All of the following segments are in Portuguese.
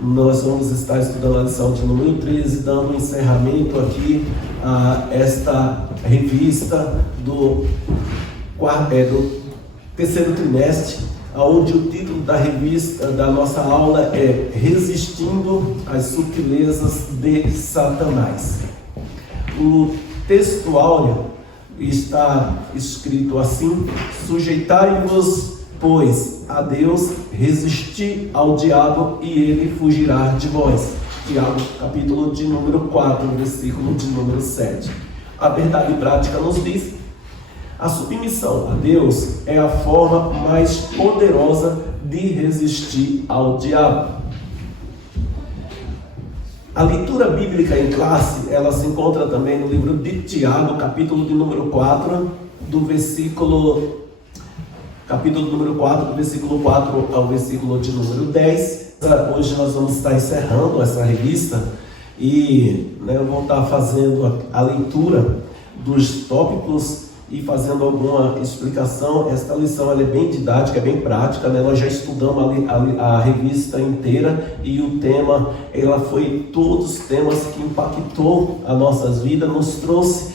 Nós vamos estar estudando a lição de número 13, dando encerramento aqui a esta revista do terceiro trimestre, onde o título da revista, da nossa aula é Resistindo às Sutilezas de Satanás. O texto áureo está escrito assim: sujeitai-vos, pois, a Deus, resisti ao diabo e ele fugirá de vós. Tiago, capítulo de número 4, versículo de número 7. A verdade prática nos diz: a submissão a Deus é a forma mais poderosa de resistir ao diabo. A leitura bíblica em classe, ela se encontra também no livro de Tiago, capítulo de número 4, do versículo 4 ao versículo de número 10. Hoje nós vamos estar encerrando essa revista e eu vou estar fazendo a leitura dos tópicos e fazendo alguma explicação. Esta lição ela é bem didática, é bem prática, Nós já estudamos a revista inteira e o tema, ela foi todos os temas que impactou as nossas vidas, nos trouxe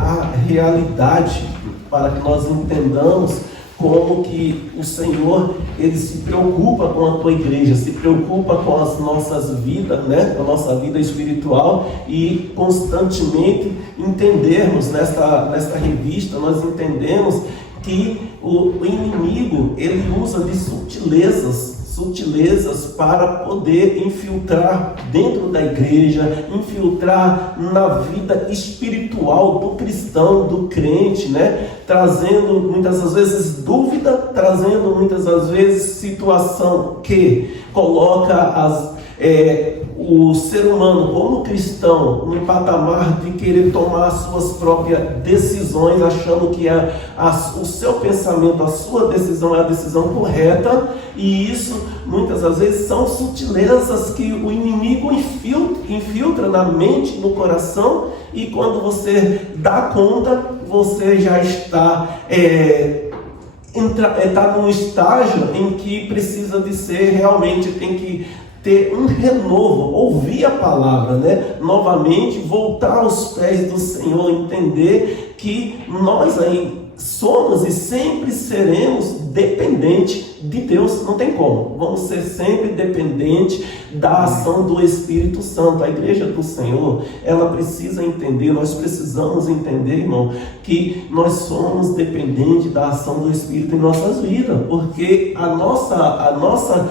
a realidade para que nós entendamos como que o Senhor, Ele se preocupa com a tua igreja, se preocupa com as nossas vidas, com a nossa vida espiritual, e constantemente entendermos nesta revista, nós entendemos que o inimigo, ele usa de sutilezas para poder infiltrar dentro da igreja, infiltrar na vida espiritual do cristão, do crente, trazendo muitas das vezes dúvida, trazendo muitas das vezes situação que coloca o ser humano como cristão num patamar de querer tomar as suas próprias decisões, achando que o seu pensamento, a sua decisão é a decisão correta, e isso muitas das vezes são sutilezas que o inimigo infiltra na mente, no coração, e quando você dá conta, você já está num estágio em que precisa de ser realmente, tem que ter um renovo, ouvir a palavra, novamente, voltar aos pés do Senhor, entender que nós aí somos e sempre seremos dependentes de Deus, não tem como, vamos ser sempre dependentes da ação do Espírito Santo. A igreja do Senhor, ela precisa entender, nós precisamos entender, irmão, que nós somos dependentes da ação do Espírito em nossas vidas, porque a nossa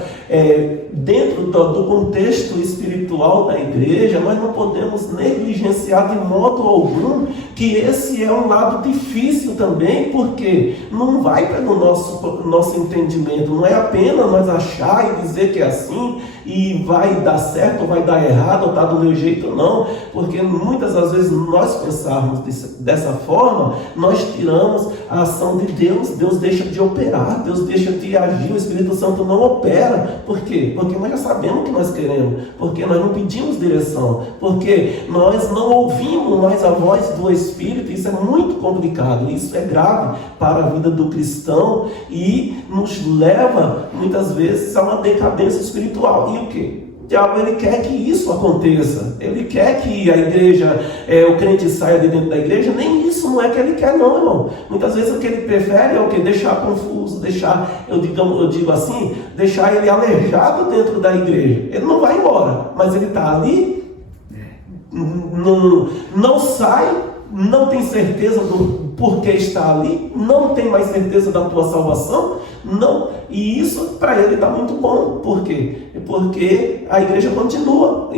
dentro do contexto espiritual da igreja, nós não podemos negligenciar de modo algum que esse é um lado difícil também, porque não vai pelo nosso entendimento, não é apenas nós achar e dizer que é assim e vai dar certo ou vai dar errado ou está do meu jeito, não, porque muitas das vezes nós pensarmos dessa forma, nós tiramos a ação de Deus, Deus deixa de operar, Deus deixa de agir, o Espírito Santo não opera. Por quê? Porque nós já sabemos o que nós queremos, porque nós não pedimos direção, porque nós não ouvimos mais a voz do Espírito. Isso é muito complicado, isso é grave para a vida do cristão e nos leva muitas vezes a uma decadência espiritual. E o quê? O diabo, ele quer que isso aconteça, ele quer que a igreja, o crente saia de dentro da igreja. Nem isso não é que ele quer, não, irmão. Muitas vezes o que ele prefere é o que? Deixar confuso, eu digo assim, deixar ele aleijado dentro da igreja. Ele não vai embora, mas ele está ali, não sai, não tem certeza do porquê está ali, não tem mais certeza da tua salvação, não, e isso para ele está muito bom. Por quê? Porque a igreja continua,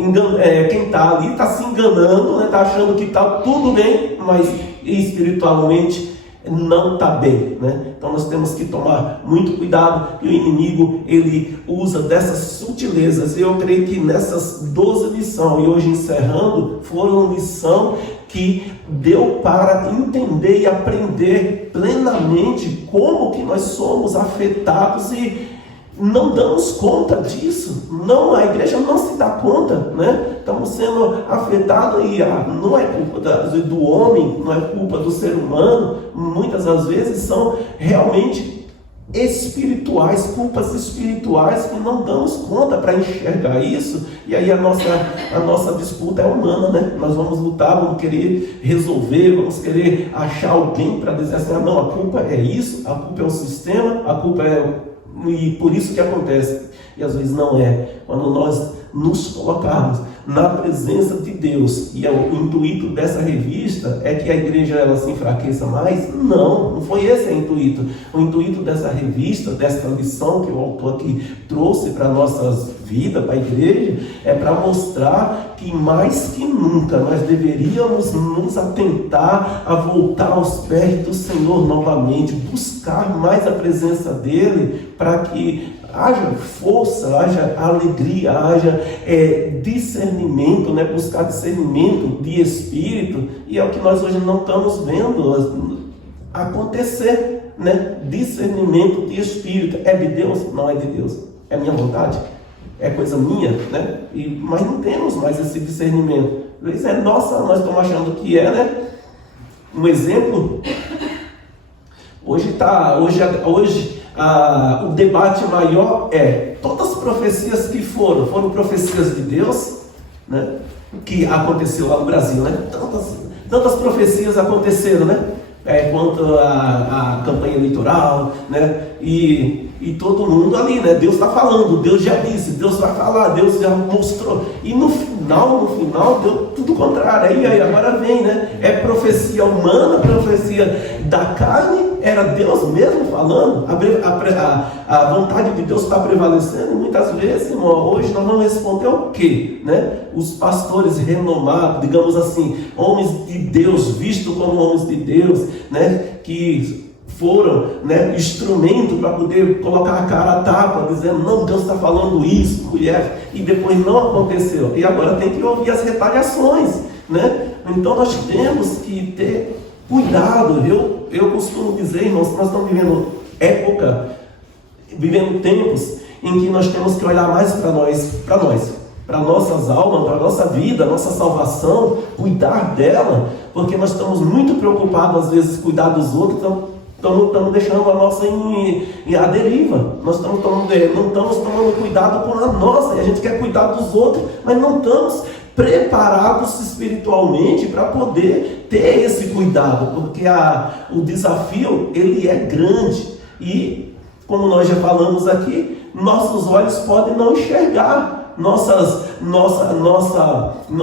quem está ali está se enganando, está achando que está tudo bem, mas espiritualmente não está bem, Então nós temos que tomar muito cuidado, e o inimigo, ele usa dessas sutilezas. Eu creio que nessas 12 lições, e hoje encerrando, foram lições que deu para entender e aprender plenamente como que nós somos afetados e não damos conta disso. Não, a igreja não se dá conta, Estamos sendo afetados e não é culpa do homem, não é culpa do ser humano. Muitas das vezes são realmente espirituais, culpas espirituais que não damos conta para enxergar isso, e aí a nossa disputa é humana, né? Nós vamos lutar, vamos querer resolver, vamos querer achar alguém para dizer assim, não, a culpa é isso, a culpa é o sistema, a culpa é... e por isso que acontece. E às vezes não é. Quando nós nos colocarmos na presença de Deus, e o intuito dessa revista é que a igreja ela se enfraqueça mais, não foi esse o intuito. O intuito dessa revista, dessa lição que o autor aqui trouxe para nossas vidas, para a igreja, é para mostrar que mais que nunca nós deveríamos nos atentar a voltar aos pés do Senhor novamente, buscar mais a presença dele, para que haja força, haja alegria, haja discernimento, né? Buscar discernimento de espírito, e é o que nós hoje não estamos vendo acontecer, né? Discernimento de espírito. É de Deus? Não é de Deus. É minha vontade? É coisa minha, né? Mas não temos mais esse discernimento. Isso é nossa, nós estamos achando que é, né? Um exemplo. Hoje o debate maior é todas as profecias que foram profecias de Deus, né? Que aconteceu lá no Brasil, né? Tantas profecias aconteceram, né? Quanto a campanha eleitoral, né? E todo mundo ali, né? Deus está falando, Deus já disse, Deus vai falar, Deus já mostrou. E no final deu tudo contrário. Aí agora vem, né? É profecia humana, profecia da carne. Era Deus mesmo falando, a vontade de Deus está prevalecendo, e muitas vezes, irmão, hoje nós vamos responder o quê? Né? Os pastores renomados, digamos assim, homens de Deus, vistos como homens de Deus, né? Que foram, né, instrumento para poder colocar a cara a tapa, dizendo, não, Deus está falando isso, mulher, e depois não aconteceu, e agora tem que ouvir as retaliações, né? Então nós temos que ter cuidado. Eu costumo dizer, irmãos, que nós estamos vivendo tempos em que nós temos que olhar mais para nossas almas, para a nossa vida, nossa salvação, cuidar dela, porque nós estamos muito preocupados às vezes cuidar dos outros, estamos deixando a nossa à deriva. Nós não estamos tomando cuidado com a nossa, e a gente quer cuidar dos outros, mas não estamos preparados espiritualmente para poder ter esse cuidado, porque o desafio ele é grande, e como nós já falamos aqui, nossos olhos podem não enxergar, não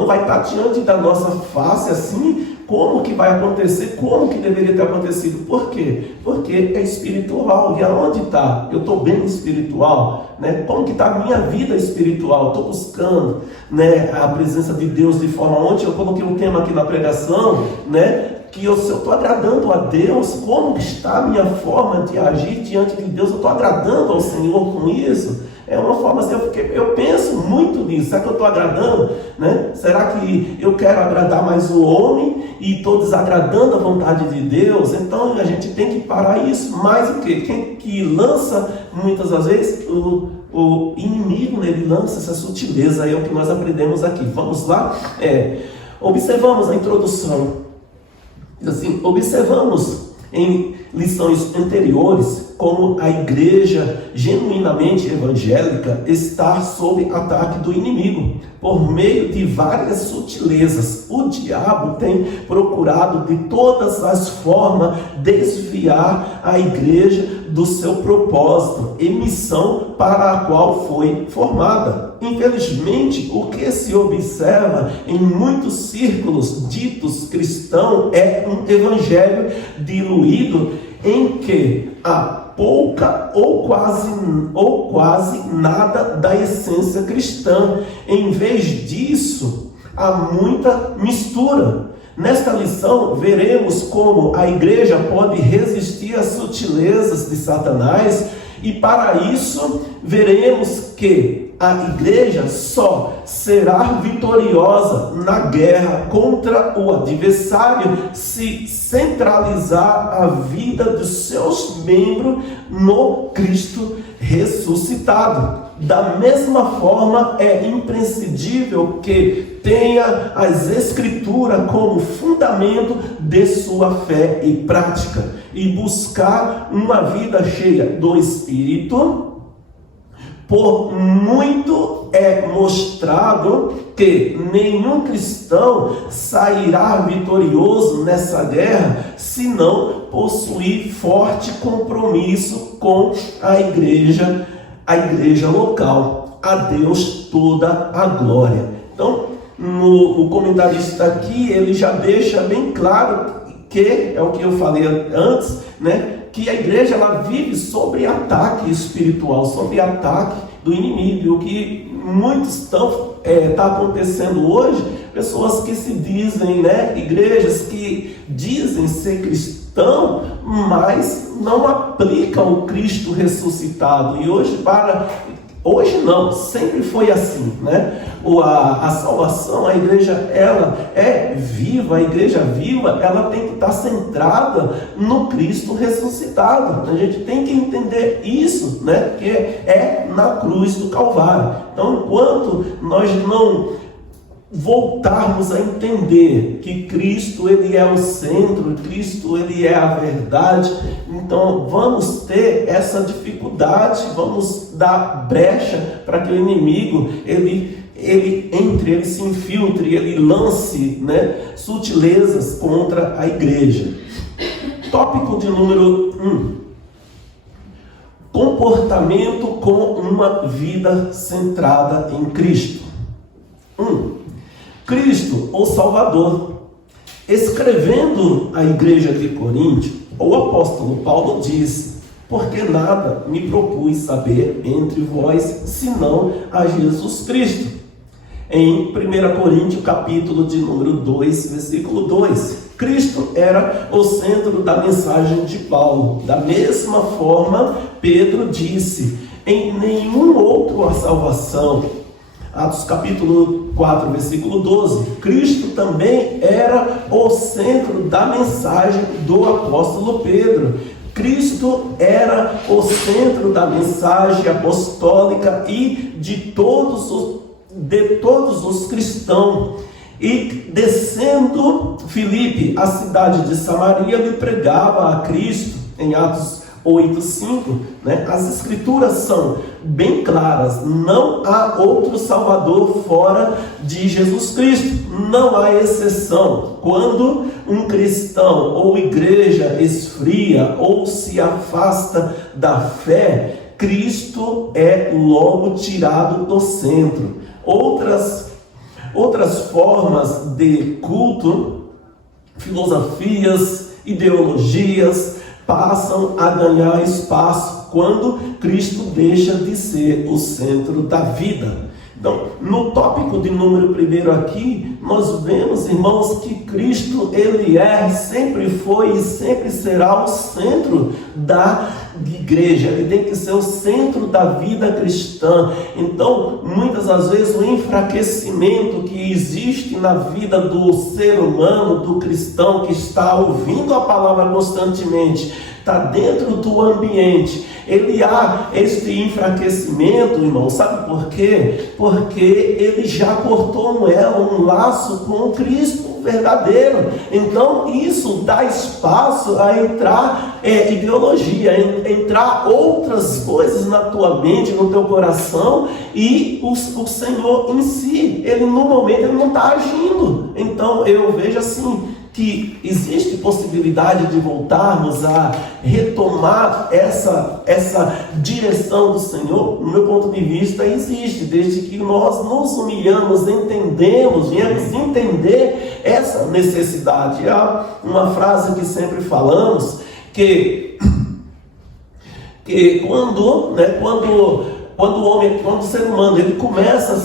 vai estar diante da nossa face assim, como que vai acontecer, como que deveria ter acontecido. Por quê? Porque é espiritual. E aonde está? Eu estou bem espiritual, né? Como que está a minha vida espiritual? Estou buscando, né, a presença de Deus de forma... Ontem eu coloquei um tema aqui na pregação, né? Que se eu estou agradando a Deus, como que está a minha forma de agir diante de Deus? Eu estou agradando ao Senhor com isso? É uma forma assim, eu penso muito nisso. Será que eu estou agradando? Né? Será que eu quero agradar mais o homem e estou desagradando a vontade de Deus? Então a gente tem que parar isso. Mais o que? Quem que lança muitas das vezes? O inimigo, né? Ele lança essa sutileza. É o que nós aprendemos aqui. Vamos lá? Observamos a introdução. Assim, observamos em lições anteriores como a igreja genuinamente evangélica está sob ataque do inimigo. Por meio de várias sutilezas, o diabo tem procurado de todas as formas desviar a igreja do seu propósito e missão para a qual foi formada. Infelizmente, o que se observa em muitos círculos ditos cristãos é um evangelho diluído em que há pouca ou quase nada da essência cristã. Em vez disso, há muita mistura. Nesta lição, veremos como a igreja pode resistir às sutilezas de Satanás, e para isso, veremos que a igreja só será vitoriosa na guerra contra o adversário se centralizar a vida dos seus membros no Cristo ressuscitado. Da mesma forma, é imprescindível que tenha as Escrituras como fundamento de sua fé e prática, e buscar uma vida cheia do Espírito. Por muito é mostrado que nenhum cristão sairá vitorioso nessa guerra se não possuir forte compromisso com a igreja local. A Deus toda a glória. Então, o comentarista aqui, ele já deixa bem claro que, é o que eu falei antes, né? Que a igreja, ela vive sobre ataque espiritual, sobre ataque do inimigo. E o que muitos está acontecendo hoje, pessoas que se dizem, né, igrejas que dizem ser cristão, mas não aplicam o Cristo ressuscitado. E hoje não, sempre foi assim, né? A salvação, a igreja, ela é viva, a igreja viva, ela tem que estar centrada no Cristo ressuscitado. A gente tem que entender isso, né? Que é na cruz do Calvário. Então, enquanto nós não voltarmos a entender que Cristo, ele é o centro, Cristo, ele é a verdade, então vamos ter essa dificuldade, vamos dar brecha para que o inimigo, ele entre, ele se infiltre, ele lance, né, sutilezas contra a igreja. Tópico de número 1. Comportamento com uma vida centrada em Cristo. 1. Cristo, o Salvador. Escrevendo à igreja de Corinto, o apóstolo Paulo diz: porque nada me propus saber entre vós, senão a Jesus Cristo. Em 1 Coríntios, capítulo de número 2, versículo 2. Cristo era o centro da mensagem de Paulo. Da mesma forma, Pedro disse: em nenhum outro há salvação. Atos capítulo 4, versículo 12. Cristo também era o centro da mensagem do apóstolo Pedro. Cristo era o centro da mensagem apostólica e de todos os cristãos. E descendo Filipe, a cidade de Samaria, lhe pregava a Cristo. Em Atos 8:5, né? As escrituras são bem claras: não há outro Salvador fora de Jesus Cristo, não há exceção. Quando um cristão ou igreja esfria ou se afasta da fé, Cristo é logo tirado do centro. Outras formas de culto, filosofias, ideologias, passam a ganhar espaço quando Cristo deixa de ser o centro da vida. Então, no tópico de número 1 aqui, nós vemos, irmãos, que Cristo, ele sempre foi e sempre será o centro da igreja. Ele tem que ser o centro da vida cristã. Então, muitas das vezes, o enfraquecimento que existe na vida do ser humano, do cristão que está ouvindo a palavra constantemente, está dentro do ambiente, ele há este enfraquecimento, irmão. Sabe por quê? Porque ele já cortou um laço com o Cristo verdadeiro. Então isso dá espaço a entrar ideologia, entrar outras coisas na tua mente, no teu coração, e o Senhor em si, ele no momento ele não está agindo. Então eu vejo assim, que existe possibilidade de voltarmos a retomar essa direção do Senhor. No meu ponto de vista, existe, desde que nós nos humilhamos, viemos entender essa necessidade. Há uma frase que sempre falamos, que quando o ser humano, ele começa a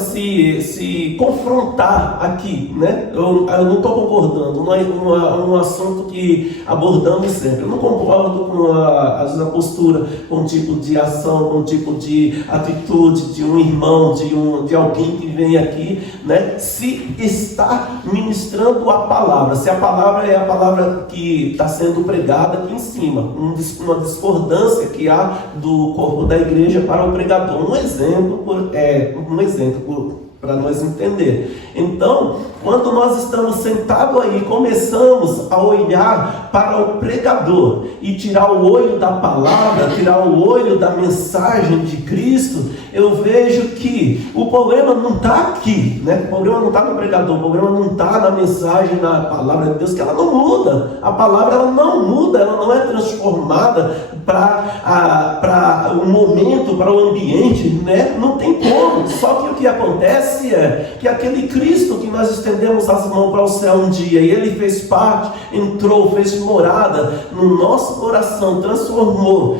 se confrontar aqui, né? Eu não estou concordando, não é um assunto que abordamos sempre. Eu não concordo com às vezes a postura, com um tipo de ação, com um tipo de atitude de um irmão, de alguém que vem aqui, né? Se está ministrando a palavra, se a palavra é a palavra que está sendo pregada aqui em cima, uma discordância que há do corpo da igreja para o pregador. Um exemplo para nós entender. Então, quando nós estamos sentados aí, começamos a olhar para o pregador e tirar o olho da palavra, tirar o olho da mensagem de Cristo, eu vejo que o problema não está aqui, né? O problema não está no pregador, o problema não está na mensagem, na palavra de Deus, que ela não muda. A palavra ela não muda, ela não é transformada para o momento, para o ambiente, né? Não tem como. Só que o que acontece é que aquele Cristo que nós estendemos as mãos para o céu um dia, e ele fez parte, entrou, fez morada no nosso coração, transformou,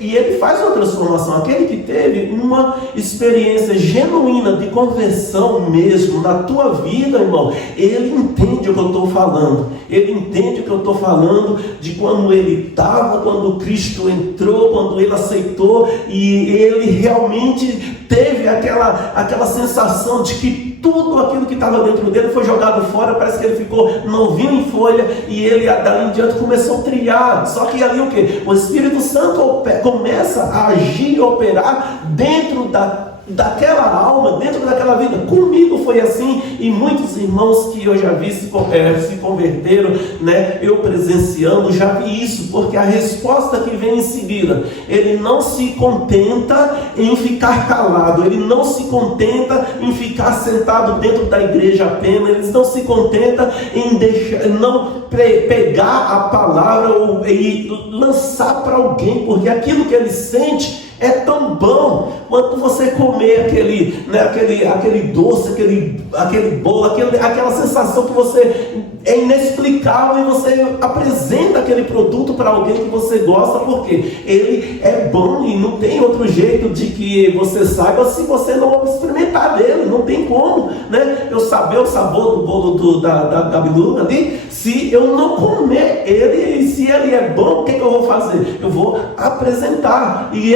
e ele faz uma transformação. Aquele que teve uma experiência genuína de conversão mesmo na tua vida, irmão, ele entende o que eu estou falando. Ele entende o que eu estou falando de quando ele estava, quando Cristo entrou, quando ele aceitou, e ele realmente teve aquela sensação de que tudo aquilo que estava dentro dele foi jogado fora. Parece que ele ficou novinho em folha, e ele dali em diante começou a trilhar. Só que ali o que? O Espírito Santo começa a agir e operar dentro daquela alma, dentro daquela vida. Comigo foi assim, e muitos irmãos que eu já vi se converteram, né? Eu presenciando, já vi isso, porque a resposta que vem em seguida, ele não se contenta em ficar calado, ele não se contenta em ficar sentado dentro da igreja apenas, ele não se contenta em pegar a palavra e lançar para alguém, porque aquilo que ele sente é tão bom quanto você comer aquele doce, aquele bolo, aquela sensação que você é inexplicável, e você apresenta aquele produto para alguém que você gosta, porque ele é bom e não tem outro jeito de que você saiba se você não experimentar dele. Não tem como, né? Eu saber o sabor do bolo da Bilu ali, se eu não comer ele, e se ele é bom, o que eu vou fazer? Eu vou apresentar. E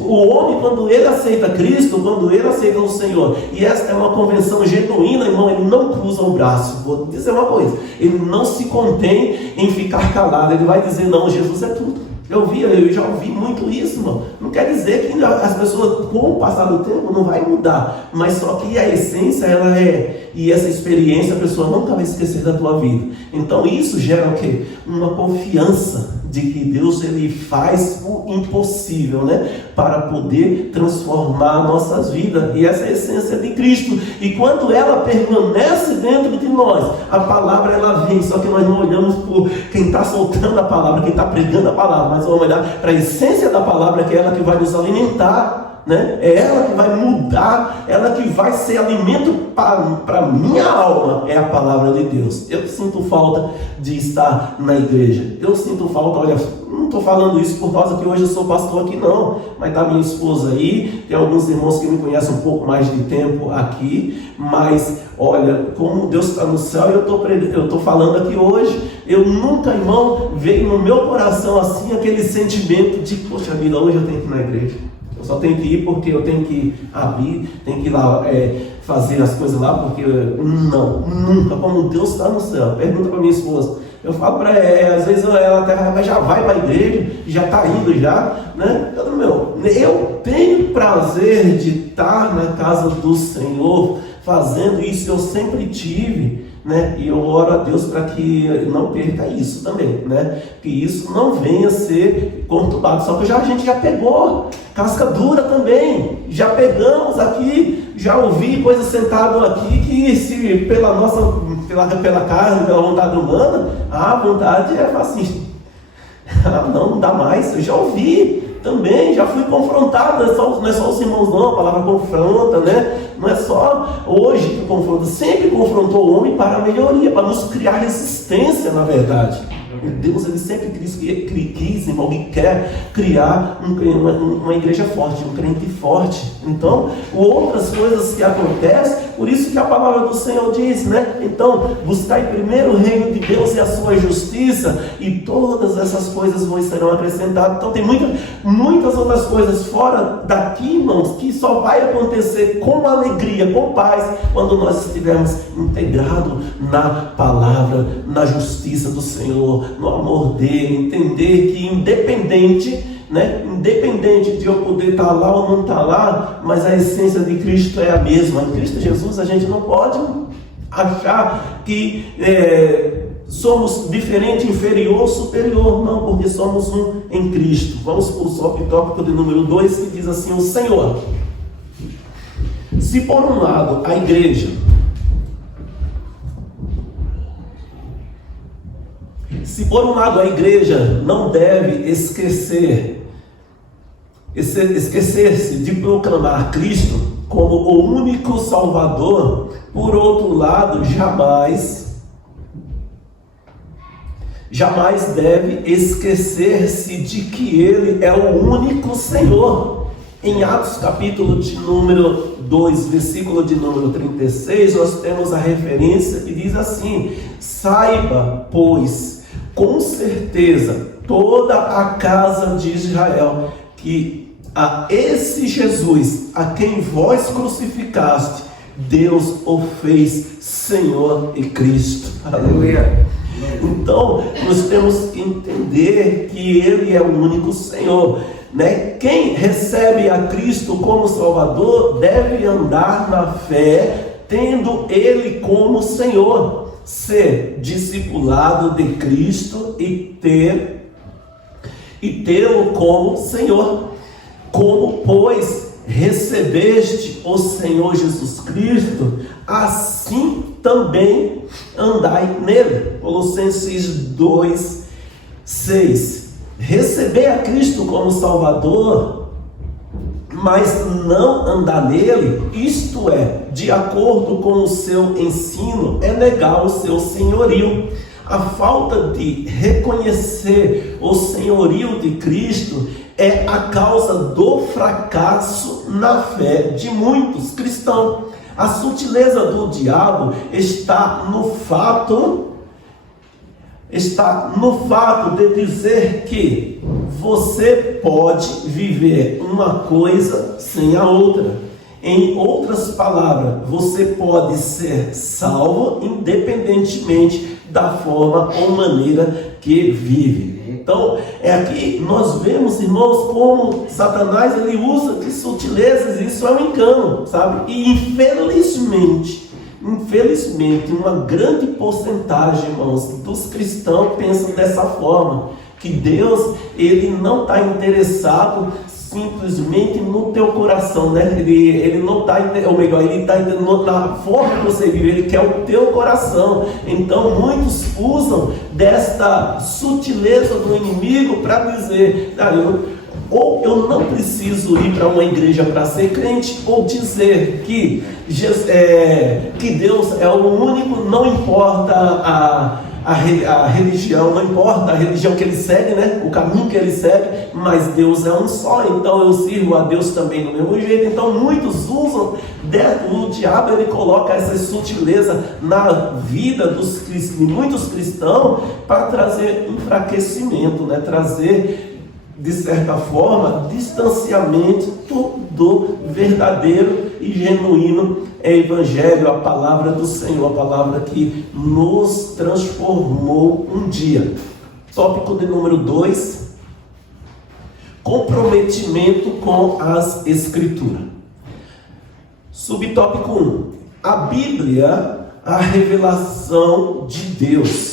o homem, quando ele aceita Cristo, quando ele aceita o Senhor, e esta é uma convenção genuína, irmão, ele não cruza o braço. Vou dizer uma coisa, ele não se contém em ficar calado, ele vai dizer: não, Jesus é tudo. Eu já ouvi muito isso, irmão. Não quer dizer que as pessoas, com o passar do tempo, não vai mudar, mas só que a essência, ela é, e essa experiência a pessoa nunca vai esquecer da tua vida. Então isso gera o quê? Uma confiança de que Deus, ele faz o impossível, né? Para poder transformar nossas vidas. E essa é a essência de Cristo. E quando ela permanece dentro de nós, a palavra ela vem. Só que nós não olhamos por quem está soltando a palavra, quem está pregando a palavra, mas vamos olhar para a essência da palavra, que é ela que vai nos alimentar, né? É ela que vai mudar, ela que vai ser alimento para minha alma. É a palavra de Deus. Eu sinto falta de estar na igreja. Eu sinto falta, olha, não estou falando isso por causa que hoje eu sou pastor aqui, não, mas tá minha esposa aí, tem alguns irmãos que me conhecem um pouco mais de tempo aqui, mas olha, como Deus está no céu, e eu estou falando aqui hoje. Eu nunca, irmão, veio no meu coração assim aquele sentimento de: poxa vida, hoje eu tenho que ir na igreja. Eu só tenho que ir porque eu tenho que abrir, tenho que ir lá fazer as coisas lá, porque não, nunca. Como Deus está no céu. Pergunta para minha esposa. Eu falo para ela, às vezes ela até já vai para a igreja, já está indo já, né? Eu tenho prazer de estar na casa do Senhor fazendo isso. Eu sempre tive, né? E eu oro a Deus para que não perca isso também, né? Que isso não venha a ser conturbado. Só que a gente já pegou casca dura também, já pegamos aqui, já ouvi coisas sentado aqui que, se pela carne, pela vontade humana, a vontade é fascista. Não dá mais. Eu já ouvi também, já fui confrontado. Não é só os irmãos, não. A palavra confronta, né? Não é só hoje que confronta, sempre confrontou o homem para a melhoria, para nos criar resistência, na verdade. Deus, ele sempre quis, irmão, e quer criar uma igreja forte, um crente forte. Então, outras coisas que acontecem, por isso que a palavra do Senhor diz, né? Então, buscai primeiro o reino de Deus e a sua justiça, e todas essas coisas vos serão acrescentadas. Então, tem muitas outras coisas fora daqui, irmãos, que só vai acontecer com alegria, com paz, quando nós estivermos integrados na palavra, na justiça do Senhor, no amor dele, entender que independente, né? Independente de eu poder estar lá ou não estar lá, mas a essência de Cristo é a mesma. Em Cristo Jesus a gente não pode achar que somos diferente, inferior, superior, não, porque somos um em Cristo. Vamos para o subtópico de número 2, que diz assim: o Senhor. Se por um lado a igreja não deve esquecer-se de proclamar Cristo como o único Salvador, por outro lado, jamais deve esquecer-se de que Ele é o único Senhor. Em Atos capítulo de número 2, versículo de número 36, nós temos a referência que diz assim: saiba, pois, com certeza, toda a casa de Israel, que a esse Jesus, a quem vós crucificaste, Deus o fez Senhor e Cristo. Aleluia. Então, nós temos que entender que Ele é o único Senhor, né? Quem recebe a Cristo como Salvador deve andar na fé, tendo Ele como Senhor, ser discipulado de Cristo e tê-lo como Senhor. Como, pois, recebeste o Senhor Jesus Cristo, assim também andai nele. Colossenses 2, 6. Receber a Cristo como Salvador, mas não andar nele, isto é, de acordo com o seu ensino, é negar o seu senhorio. A falta de reconhecer o senhorio de Cristo é a causa do fracasso na fé de muitos cristãos. A sutileza do diabo está no fato de dizer que você pode viver uma coisa sem a outra. Em outras palavras, você pode ser salvo independentemente da forma ou maneira que vive. Então, aqui nós vemos, irmãos, como Satanás ele usa de sutilezas, e isso é um engano, sabe? E infelizmente, uma grande porcentagem, irmãos, dos cristãos pensam dessa forma, que Deus, ele não está interessado simplesmente no teu coração, né? Ele não está, ou melhor, ele está na forma que você vive, ele quer o teu coração. Então muitos usam desta sutileza do inimigo para dizer: ou eu não preciso ir para uma igreja para ser crente, ou dizer que Deus é o único, não importa a religião, não importa a religião que ele segue, né? O caminho que ele segue, mas Deus é um só, então eu sirvo a Deus também do mesmo jeito. Então muitos usam, o diabo ele coloca essa sutileza na vida de muitos cristãos para trazer enfraquecimento, né? Trazer, de certa forma, distanciamento do verdadeiro e genuíno Evangelho, a palavra do Senhor, a palavra que nos transformou um dia. Tópico de número 2, comprometimento com as Escrituras. Subtópico 1, a Bíblia, a revelação de Deus.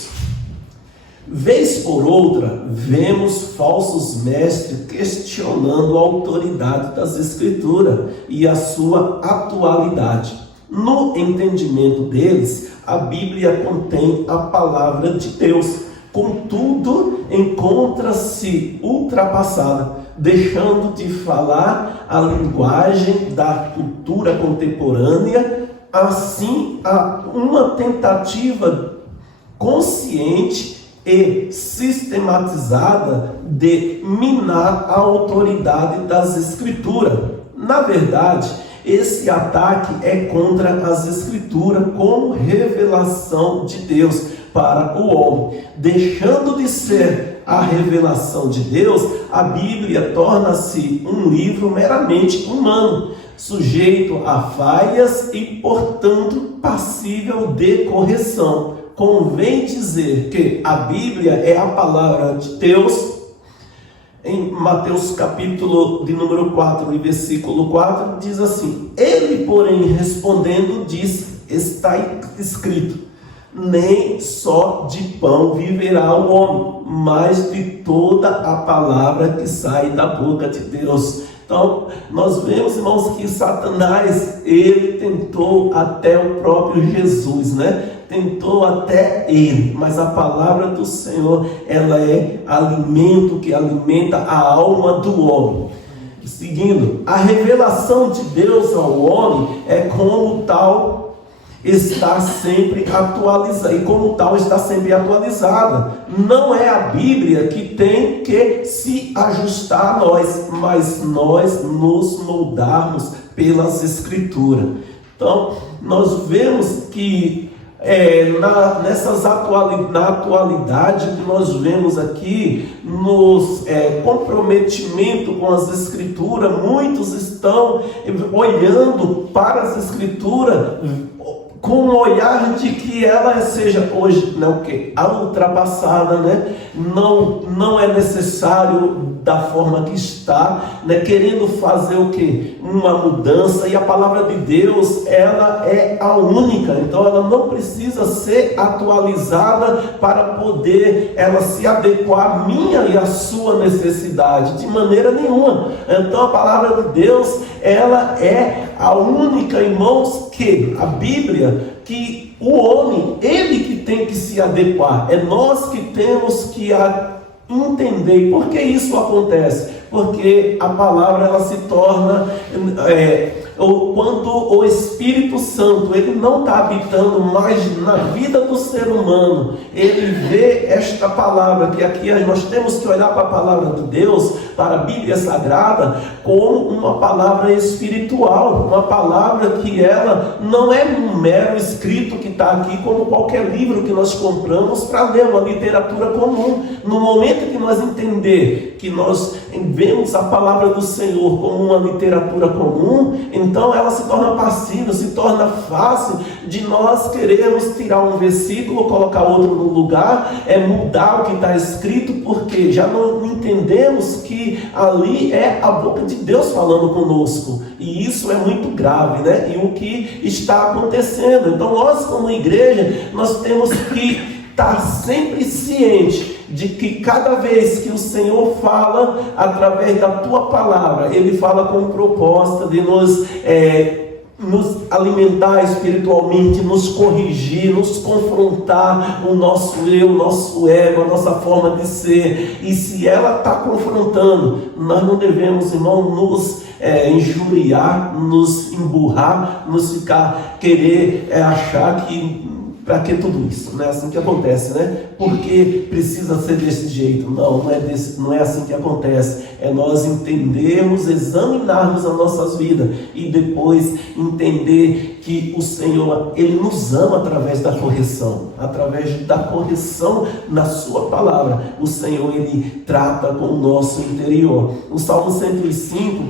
Vez por outra, vemos falsos mestres questionando a autoridade das Escrituras e a sua atualidade. No entendimento deles, a Bíblia contém a palavra de Deus, contudo, encontra-se ultrapassada, deixando de falar a linguagem da cultura contemporânea. Assim, há uma tentativa consciente e sistematizada de minar a autoridade das Escrituras. Na verdade, esse ataque é contra as Escrituras como revelação de Deus para o homem. Deixando de ser a revelação de Deus, a Bíblia torna-se um livro meramente humano, sujeito a falhas e, portanto, passível de correção. Convém dizer que a Bíblia é a palavra de Deus em Mateus capítulo de número 4 e versículo 4, diz assim: ele, porém, respondendo, disse: está escrito, nem só de pão viverá o homem, mas de toda a palavra que sai da boca de Deus. Então, nós vemos, irmãos, que Satanás, ele tentou até o próprio Jesus, né? Tentou até ele, mas a palavra do Senhor, ela é alimento que alimenta a alma do homem. Seguindo, a revelação de Deus ao homem é como tal está sempre atualizada, e como tal está sempre atualizada. Não é a Bíblia que tem que se ajustar a nós, mas nós nos moldarmos pelas Escrituras. Então, nós vemos que na atualidade que nós vemos aqui, nos comprometimento com as Escrituras, muitos estão olhando para as Escrituras com um olhar de que ela seja hoje, ultrapassada, né? Não é necessário da forma que está, né? Querendo fazer uma mudança, e a palavra de Deus, ela é a única, então ela não precisa ser atualizada para poder ela se adequar à minha e à sua necessidade, de maneira nenhuma. Então a palavra de Deus, ela é a única, irmãos, que a Bíblia, que o homem, ele que tem que se adequar, é nós que temos que entender. Por que isso acontece? Porque a palavra, ela se torna, quando o Espírito Santo, ele não está habitando mais na vida do ser humano, ele vê esta palavra, que aqui nós temos que olhar para a palavra de Deus, para a Bíblia Sagrada, como uma palavra espiritual, uma palavra que ela não é um mero escrito que está aqui, como qualquer livro que nós compramos para ler, uma literatura comum. No momento que nós entender que nós vemos a palavra do Senhor como uma literatura comum, então ela se torna passível, se torna fácil de nós querermos tirar um versículo, colocar outro no lugar, mudar o que está escrito, porque já não entendemos que ali é a boca de Deus falando conosco, e isso é muito grave, né? E o que está acontecendo. Então nós, como igreja, nós temos que estar sempre ciente de que cada vez que o Senhor fala através da tua palavra, Ele fala com proposta de nos alimentar espiritualmente, nos corrigir, nos confrontar o nosso eu, o nosso ego, a nossa forma de ser. E se ela está confrontando, nós não devemos, irmão, nos injuriar, nos emburrar, nos querer achar que para que tudo isso? Não é assim que acontece, né? Porque precisa ser desse jeito. Não é assim que acontece. É nós entendermos, examinarmos as nossas vidas e depois entender que o Senhor, Ele nos ama através da correção na sua palavra. O Senhor, Ele trata com o nosso interior. O Salmo 105,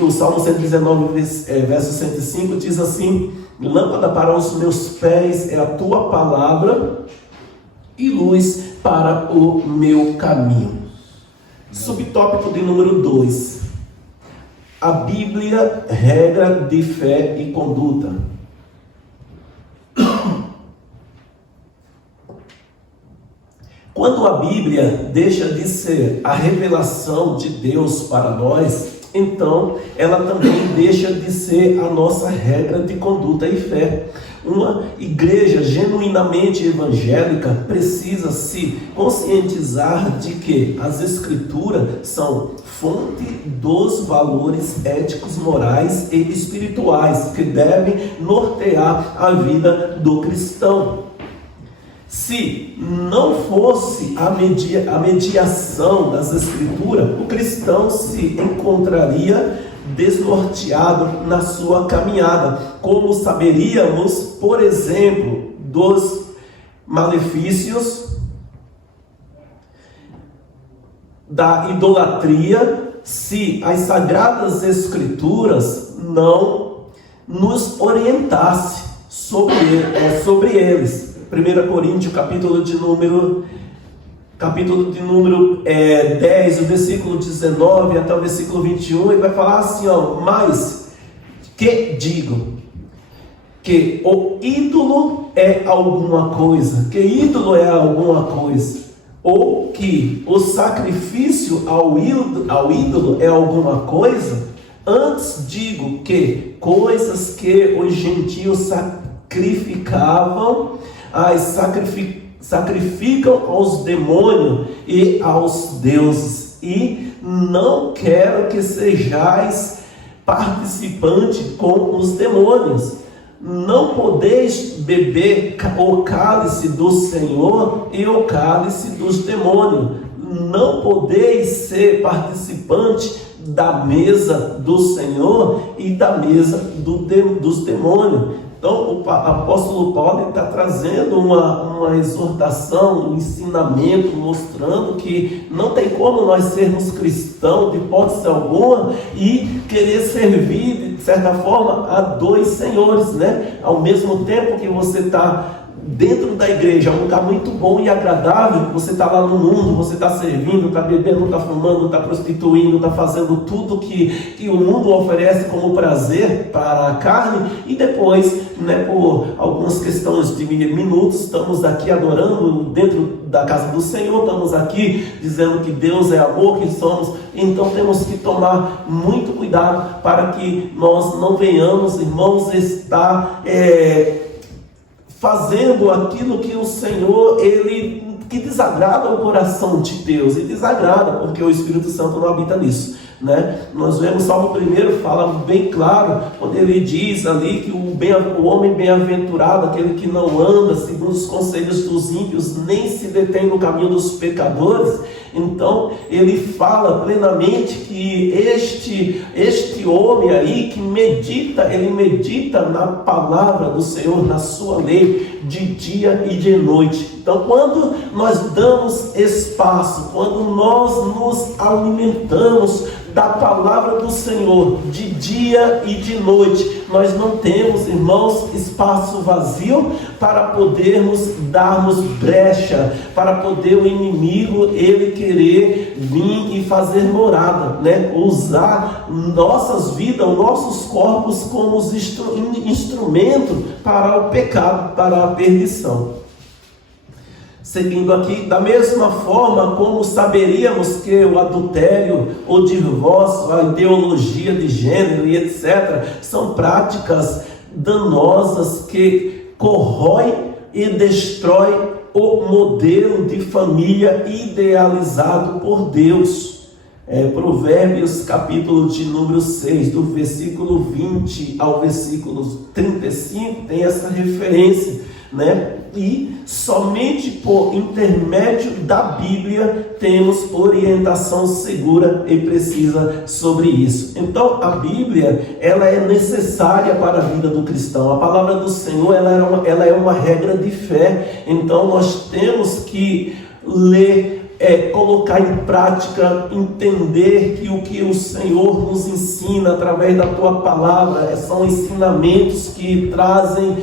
o Salmo 119, verso 105 diz assim: lâmpada para os meus pés é a tua palavra e luz para o meu caminho. Subtópico de número 2. A Bíblia, regra de fé e conduta. Quando a Bíblia deixa de ser a revelação de Deus para nós, então ela também deixa de ser a nossa regra de conduta e fé. Uma igreja genuinamente evangélica precisa se conscientizar de que as Escrituras são fonte dos valores éticos, morais e espirituais que devem nortear a vida do cristão. Se não fosse a mediação das Escrituras, o cristão se encontraria desnorteado na sua caminhada. Como saberíamos, por exemplo, dos malefícios da idolatria, se as Sagradas Escrituras não nos orientasse sobre eles. 1 Coríntios, capítulo de número capítulo de número 10, o versículo 19 até o versículo 21, ele vai falar assim, ó: mas que digo? Que o ídolo é alguma coisa. Que ídolo é alguma coisa? Ou que o sacrifício ao ídolo é alguma coisa? Antes digo que coisas que os gentios sacrificavam, sacrificam aos demônios e aos deuses. E não quero que sejais participantes com os demônios. Não podeis beber o cálice do Senhor e o cálice dos demônios. Não podeis ser participante da mesa do Senhor e da mesa dos demônios. Então o apóstolo Paulo está trazendo uma exortação, um ensinamento, mostrando que não tem como nós sermos cristãos de hipótese alguma e querer servir de certa forma a dois senhores, né? Ao mesmo tempo que você está dentro da igreja, um lugar muito bom e agradável, você está lá no mundo, você está servindo, está bebendo, está fumando, está prostituindo, está fazendo tudo que o mundo oferece como prazer para a carne, e depois, né, por algumas questões de minutos, estamos aqui adorando dentro da casa do Senhor, estamos aqui dizendo que Deus é amor, que somos, então temos que tomar muito cuidado para que nós não venhamos, irmãos, estar fazendo aquilo que o Senhor, que desagrada o coração de Deus, e desagrada porque o Espírito Santo não habita nisso, né? Nós vemos Salmo 1 fala bem claro, quando ele diz ali que o homem bem-aventurado, aquele que não anda segundo os conselhos dos ímpios, nem se detém no caminho dos pecadores. Então ele fala plenamente que este homem aí que ele medita na palavra do Senhor, na sua lei, de dia e de noite. Então quando nós damos espaço, quando nós nos alimentamos da palavra do Senhor de dia e de noite, nós não temos, irmãos, espaço vazio para podermos darmos brecha, para poder o inimigo ele querer vir e fazer morada, né? Usar nossas vidas, nossos corpos como instrumento para o pecado, para a perdição. Seguindo aqui, da mesma forma como saberíamos que o adultério, o divórcio, a ideologia de gênero e etc. são práticas danosas que corroem e destrói o modelo de família idealizado por Deus. Provérbios capítulo de número 6, do versículo 20 ao versículo 35, tem essa referência, né? E somente por intermédio da Bíblia temos orientação segura e precisa sobre isso. Então a Bíblia, ela é necessária para a vida do cristão. A palavra do Senhor, ela é uma regra de fé. Então nós temos que ler, colocar em prática, entender que o que o Senhor nos ensina através da tua palavra são ensinamentos que trazem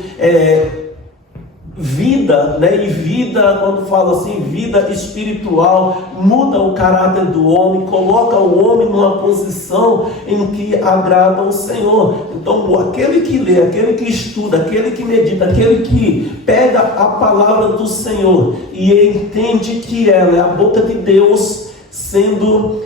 vida, né? E vida, quando fala assim, vida espiritual, muda o caráter do homem, coloca o homem numa posição em que agrada ao Senhor. Então aquele que lê, aquele que estuda, aquele que medita, aquele que pega a palavra do Senhor e entende que ela é a boca de Deus, sendo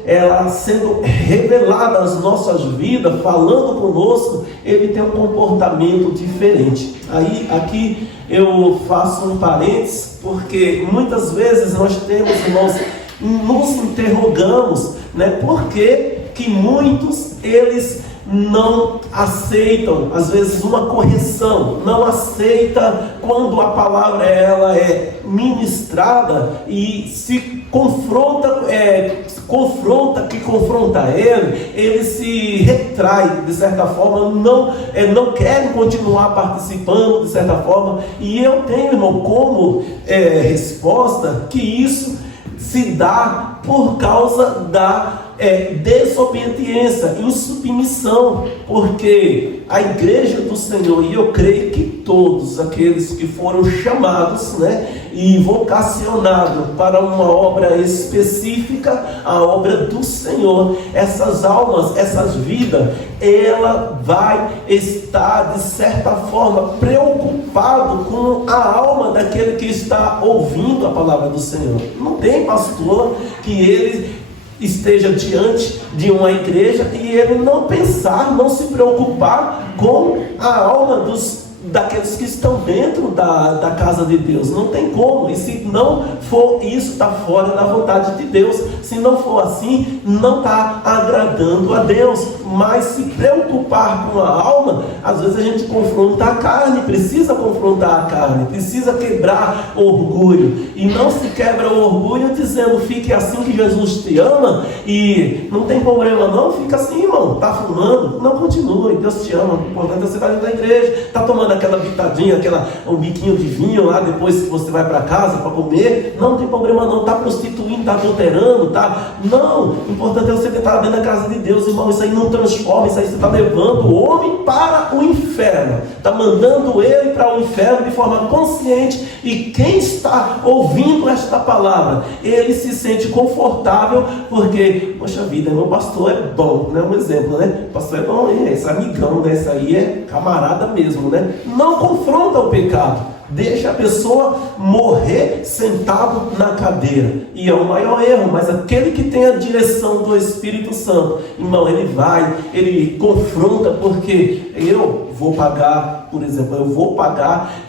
revelada às nossas vidas, falando conosco, ele tem um comportamento diferente. Aí aqui eu faço um parênteses, porque muitas vezes nós temos, irmãos, nos interrogamos, né? Por que muitos eles não aceitam, às vezes, uma correção, não aceita quando a palavra ela é ministrada e se confronta, que confronta ele se retrai, de certa forma, não querem continuar participando, de certa forma, e eu tenho, irmão, como resposta que isso se dá por causa da desobediência, insubmissão, porque a igreja do Senhor, e eu creio que todos aqueles que foram chamados, e vocacionados para uma obra específica, a obra do Senhor, essas almas, essas vidas, ela vai estar de certa forma preocupado com a alma daquele que está ouvindo a palavra do Senhor. Não tem pastor que ele esteja diante de uma igreja e ele não pensar, não se preocupar com a alma daqueles que estão dentro da casa de Deus. Não tem como. E se não for isso, está fora da vontade de Deus. Se não for assim, não está agradando a Deus. Mas se preocupar com a alma, às vezes a gente confronta a carne, precisa confrontar a carne, precisa quebrar o orgulho. E não se quebra o orgulho dizendo, fique assim que Jesus te ama, e não tem problema não, fica assim, irmão, está fumando, não continue, Deus te ama, o importante é você estar dentro da igreja, está tomando aquela bitadinha, um biquinho de vinho lá, depois que você vai para casa para comer, não tem problema não, está prostituindo, está adulterando, não, o importante é você estar dentro da casa de Deus, irmão, isso aí não transforma, isso aí você está levando o homem para o inferno, está mandando ele para o inferno de forma consciente, e quem está ouvindo esta palavra, ele se sente confortável, porque, poxa vida, meu pastor é bom, um exemplo, o pastor é bom, esse amigão, esse aí é camarada mesmo, não confronta o pecado, deixa a pessoa morrer sentado na cadeira, e é o maior erro. Mas aquele que tem a direção do Espírito Santo, irmão, ele confronta, porque eu vou pagar, por exemplo,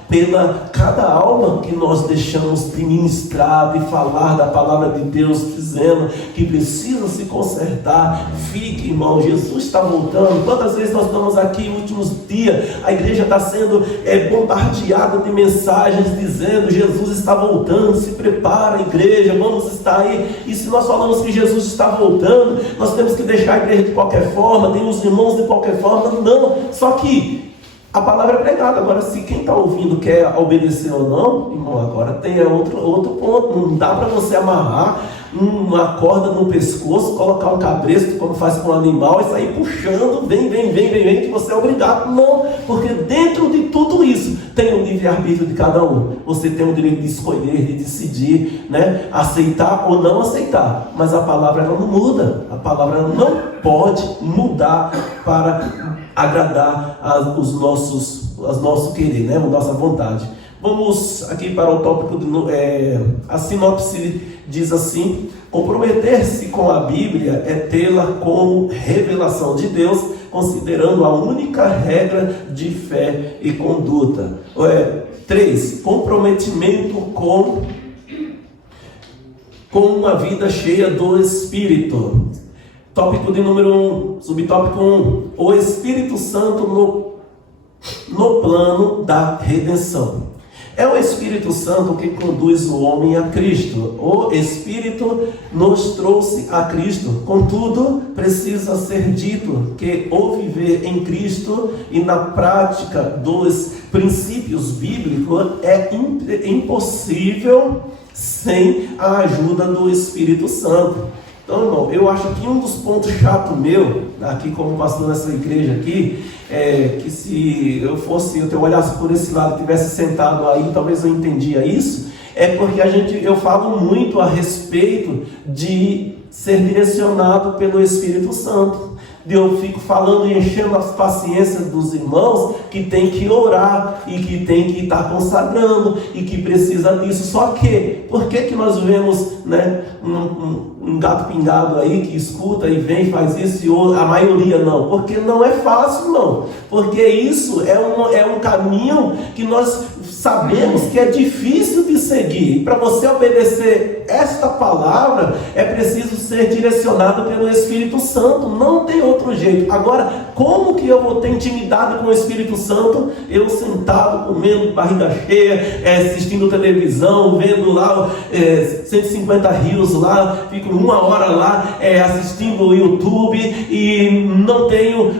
pela cada alma que nós deixamos de ministrar, de falar da palavra de Deus, dizendo que precisa se consertar. Fique, irmão, Jesus está voltando. Quantas vezes nós estamos aqui nos últimos dias, a igreja está sendo bombardeada de mensagens dizendo, Jesus está voltando, se prepara, igreja, vamos estar aí. E se nós falamos que Jesus está voltando, nós temos que deixar a igreja de qualquer forma, tem os irmãos de qualquer forma? Não, só que a palavra é pregada. Agora, se quem está ouvindo quer obedecer ou não, irmão, agora tem outro ponto. Não dá para você amarrar uma corda no pescoço, colocar um cabresto, como faz com um animal, e sair puxando, vem, que você é obrigado. Não, porque dentro de tudo isso tem o livre-arbítrio de cada um. Você tem o direito de escolher, de decidir, aceitar ou não aceitar. Mas a palavra ela não muda. A palavra ela não pode mudar para agradar os nosso querer, a nossa vontade. Vamos aqui para o tópico, a sinopse diz assim: comprometer-se com a Bíblia é tê-la como revelação de Deus, considerando a única regra de fé e conduta. 3. Comprometimento com uma vida cheia do Espírito. Tópico de número 1, subtópico 1, o Espírito Santo no plano da redenção. É o Espírito Santo que conduz o homem a Cristo. O Espírito nos trouxe a Cristo. Contudo, precisa ser dito que o viver em Cristo e na prática dos princípios bíblicos é impossível sem a ajuda do Espírito Santo. Então, irmão, eu acho que um dos pontos chatos meu, aqui como pastor nessa igreja aqui, que se eu olhasse por esse lado, tivesse sentado aí, talvez eu entendia isso, porque eu falo muito a respeito de ser direcionado pelo Espírito Santo. Eu fico falando e enchendo as paciências dos irmãos que tem que orar e que tem que estar consagrando e que precisa disso. Só que, por que nós vemos um gato pingado aí que escuta e vem, faz isso, e a maioria não? Porque não é fácil, não. Porque isso é um caminho que nós sabemos que é difícil de seguir. E para você obedecer esta palavra, é preciso ser direcionado pelo Espírito Santo. Não tem outro jeito. Agora, como que eu vou ter intimidade com o Espírito Santo? Eu sentado, comendo, barriga cheia, assistindo televisão, vendo lá 150 rios lá, fico 1 hora lá assistindo o YouTube e não tenho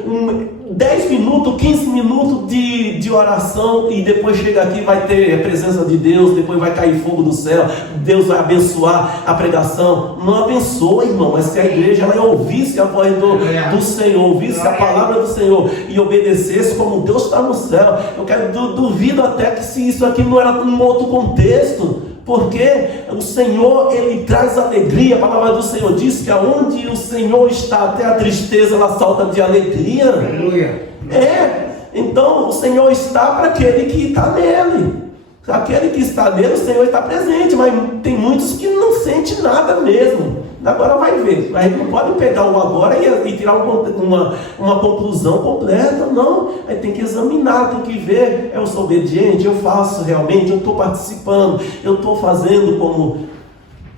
10 minutos, 15 minutos de de oração e depois chega aqui vai ter a presença de Deus, depois vai cair fogo do céu, Deus vai abençoar a pregação. Não abençoa, irmão, mas se a igreja ela ouvisse a voz do Senhor, ouvisse a palavra do Senhor e obedecesse como Deus está no céu. Eu duvido até que se isso aqui não era num outro contexto, porque o Senhor, Ele traz alegria. A palavra do Senhor diz que aonde o Senhor está, até a tristeza ela salta de alegria. Aleluia. Então o Senhor está para aquele que está nele. Aquele que está nele, o Senhor está presente, mas tem muitos que não sentem nada mesmo. Agora vai ver, a gente não pode pegar o agora e tirar uma conclusão completa, não. Aí tem que examinar, tem que ver, eu sou obediente, eu faço realmente, eu estou participando, eu estou fazendo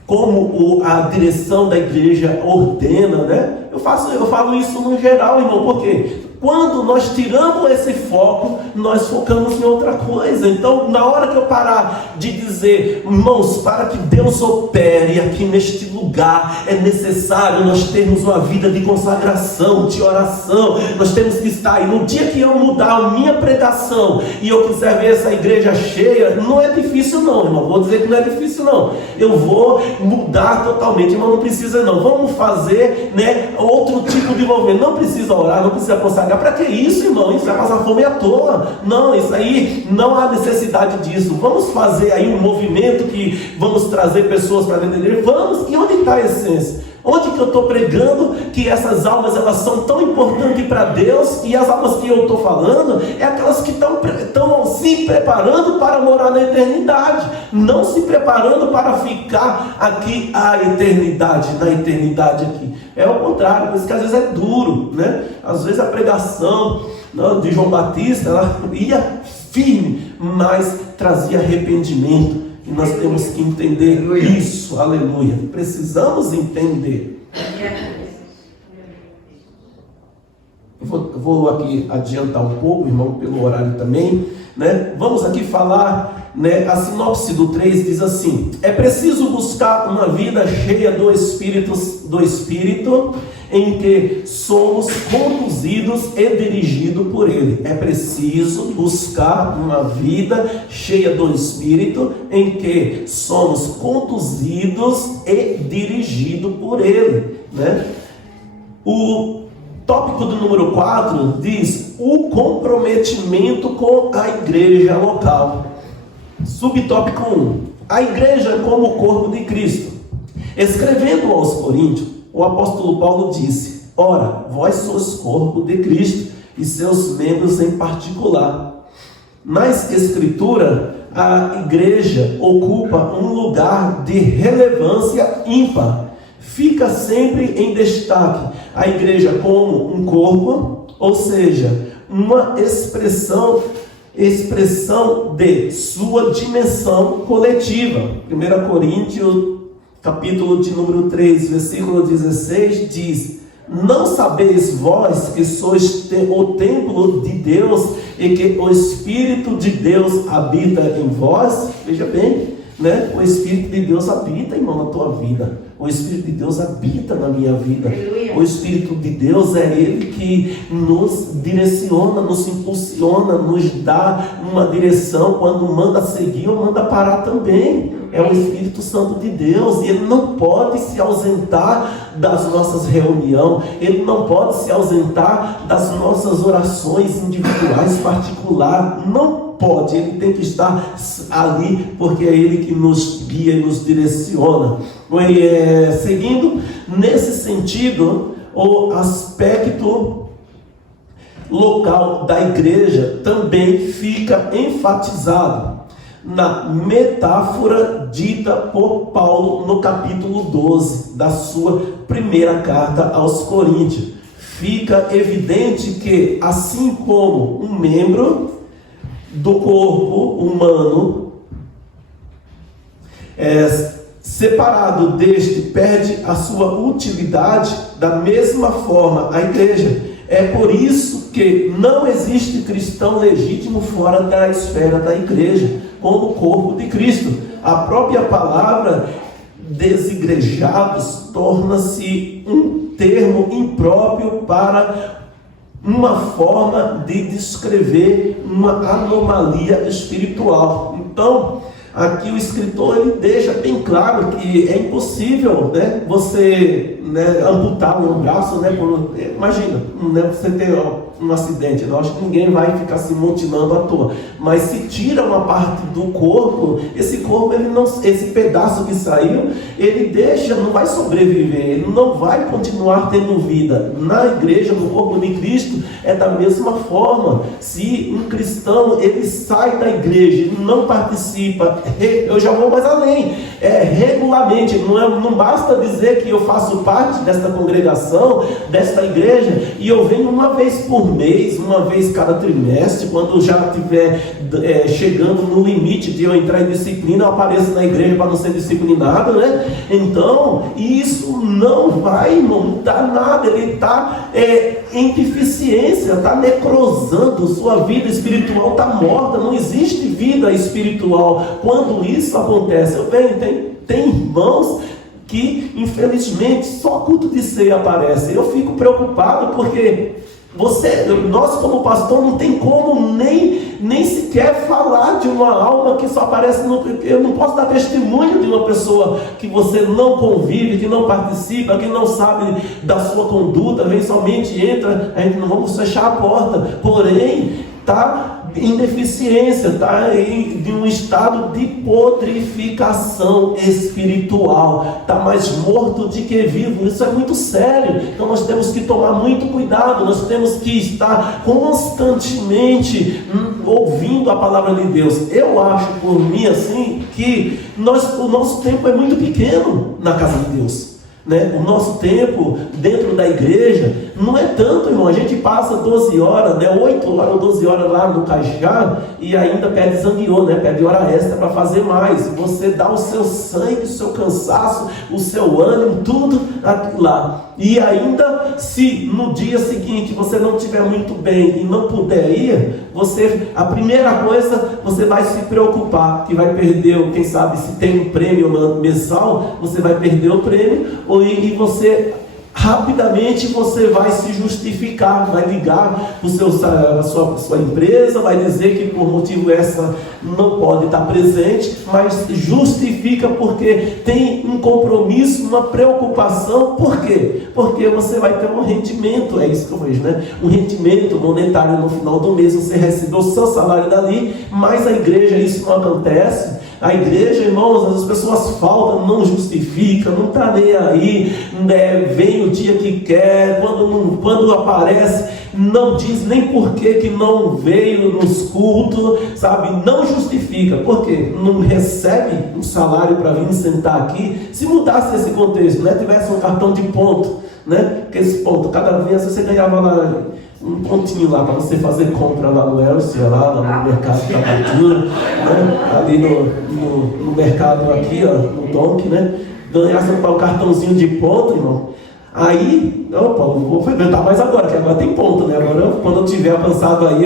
como a direção da igreja ordena, né? Eu falo isso no geral, irmão, porque quando nós tiramos esse foco, nós focamos em outra coisa. Então, na hora que eu parar de dizer, irmãos, para que Deus opere aqui neste lugar, é necessário nós termos uma vida de consagração, de oração. Nós temos que estar aí. No dia que eu mudar a minha pregação e eu quiser ver essa igreja cheia, não é difícil não, irmão. Vou dizer que não é difícil não. Eu vou mudar totalmente, irmão, não precisa não. Vamos fazer, né, outro tipo de movimento. Não precisa orar, não precisa consagrar. Para que isso, irmão? Isso vai passar fome à toa. Não, isso aí não há necessidade disso. Vamos fazer aí um movimento que vamos trazer pessoas para dentro da igreja. Vamos. E onde está a essência? Onde que eu estou pregando que essas almas elas são tão importantes para Deus, e as almas que eu estou falando é aquelas que estão se preparando para morar na eternidade, não se preparando para ficar aqui na eternidade aqui. É o contrário, por isso que às vezes é duro, né? Às vezes a pregação de João Batista, ela ia firme, mas trazia arrependimento. E nós temos que entender isso, aleluia. Precisamos entender. Eu vou aqui adiantar um pouco, irmão, pelo horário também, né? Vamos aqui falar, né? A sinopse do 3 diz assim: é preciso buscar uma vida cheia do Espírito, em que somos conduzidos e dirigidos por Ele. É preciso buscar uma vida cheia do Espírito, em que somos conduzidos e dirigidos por Ele, né? O tópico do número 4 diz: o comprometimento com a igreja local. Subtópico 1: a igreja como o corpo de Cristo. Escrevendo aos Coríntios, o apóstolo Paulo disse: ora, vós sois corpo de Cristo e seus membros em particular. Na Escritura, a igreja ocupa um lugar de relevância ímpar. Fica sempre em destaque a igreja como um corpo, ou seja, uma expressão de sua dimensão coletiva. 1 Coríntios, capítulo de número 3, versículo 16, diz: não sabeis vós que sois o templo de Deus e que o Espírito de Deus habita em vós? Veja bem, né? O Espírito de Deus habita, irmão, na tua vida. O Espírito de Deus habita na minha vida. Aleluia. O Espírito de Deus é Ele que nos direciona, nos impulsiona, nos dá uma direção. Quando manda seguir ou manda parar também. É o Espírito Santo de Deus, e Ele não pode se ausentar das nossas reuniões, Ele não pode se ausentar das nossas orações individuais, particulares, não pode. Ele tem que estar ali, porque é Ele que nos guia e nos direciona. Seguindo nesse sentido, o aspecto local da igreja também fica enfatizado na metáfora dita por Paulo no capítulo 12 da sua primeira carta aos Coríntios. Fica evidente que, assim como um membro do corpo humano separado deste perde a sua utilidade, da mesma forma a igreja. É por isso que não existe cristão legítimo fora da esfera da igreja, como corpo de Cristo. A própria palavra desigrejados torna-se um termo impróprio para uma forma de descrever uma anomalia espiritual. Então, aqui o escritor ele deixa bem claro que é impossível, né, você, né, amputar um braço, né, imagina, né, você ter um acidente, eu acho que ninguém vai ficar se mutilando à toa, mas se tira uma parte do corpo, esse corpo, ele não, esse pedaço que saiu, ele deixa, não vai sobreviver, ele não vai continuar tendo vida. Na igreja, no corpo de Cristo, é da mesma forma. Se um cristão, ele sai da igreja, ele não participa, eu já vou mais além, regularmente, não basta dizer que eu faço parte desta congregação, desta igreja, e eu venho uma vez por mês, uma vez cada trimestre, quando já estiver chegando no limite de eu entrar em disciplina, eu apareço na igreja para não ser disciplinado, né? Então, isso não vai mudar nada, ele está em deficiência, está necrosando, sua vida espiritual está morta, não existe vida espiritual. Quando isso acontece, eu vejo, tem irmãos que infelizmente só culto de ceia aparece. Eu fico preocupado porque nós como pastor não tem como nem sequer falar de uma alma que só aparece eu não posso dar testemunho de uma pessoa que você não convive, que não participa, que não sabe da sua conduta, vem somente entra, a gente não vamos fechar a porta, porém está em deficiência, está em um estado de podrificação espiritual, está mais morto do que vivo. Isso é muito sério. Então nós temos que tomar muito cuidado, nós temos que estar constantemente ouvindo a palavra de Deus. Eu acho por mim assim que o nosso tempo é muito pequeno na casa de Deus, né? O nosso tempo dentro da igreja não é tanto, irmão. A gente passa 12 horas, né? 8 horas ou 12 horas lá no Cajá e ainda pede zangueô, né? Pede hora extra para fazer mais. Você dá o seu sangue, o seu cansaço, o seu ânimo, tudo lá. E ainda, se no dia seguinte você não estiver muito bem e não puder ir, a primeira coisa, você vai se preocupar que vai perder, quem sabe, se tem um prêmio mensal, você vai perder o prêmio, e você rapidamente você vai se justificar, vai ligar para a sua empresa, vai dizer que por motivo essa não pode estar presente, mas justifica porque tem um compromisso, uma preocupação. Por quê? Porque você vai ter um rendimento, é isso que eu vejo, né? Um rendimento monetário no final do mês, você recebeu o seu salário dali, mas a igreja isso não acontece. A igreja, irmãos, as pessoas faltam, não justifica, não está nem aí, né? Vem o dia que quer, quando aparece, não diz nem por que não veio nos cultos, sabe? Não justifica, porque não recebe um salário para vir sentar aqui. Se mudasse esse contexto, né? Tivesse um cartão de ponto, né? Que esse ponto, cada vez você ganhava lá um pontinho lá para você fazer compra lá no Elcio, lá no mercado da Cultura, né? Ali no mercado aqui, ó, no Donk, né? Ganhasse o cartãozinho de ponto, irmão. Aí, opa, vou frequentar mais agora, que agora tem ponto, né? Agora, quando eu tiver avançado aí,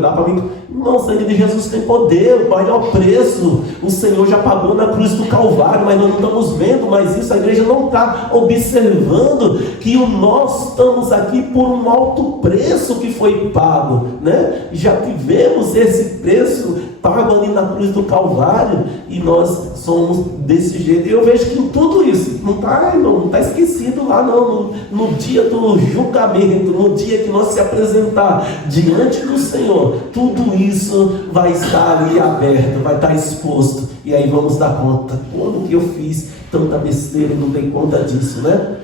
dá para mim. Irmão, o sangue de Jesus tem poder, o maior preço o Senhor já pagou na cruz do Calvário, mas nós não estamos vendo mais isso. A igreja não está observando que nós estamos aqui por um alto preço que foi pago, né? Já tivemos esse preço pago ali na cruz do Calvário e nós somos desse jeito. Eu vejo que em tudo isso não está esquecido lá não. No dia do julgamento, no dia que nós se apresentar diante do Senhor, tudo isso vai estar ali aberto, vai estar exposto, e aí vamos dar conta. Como que eu fiz tanta besteira e não dei conta disso, né?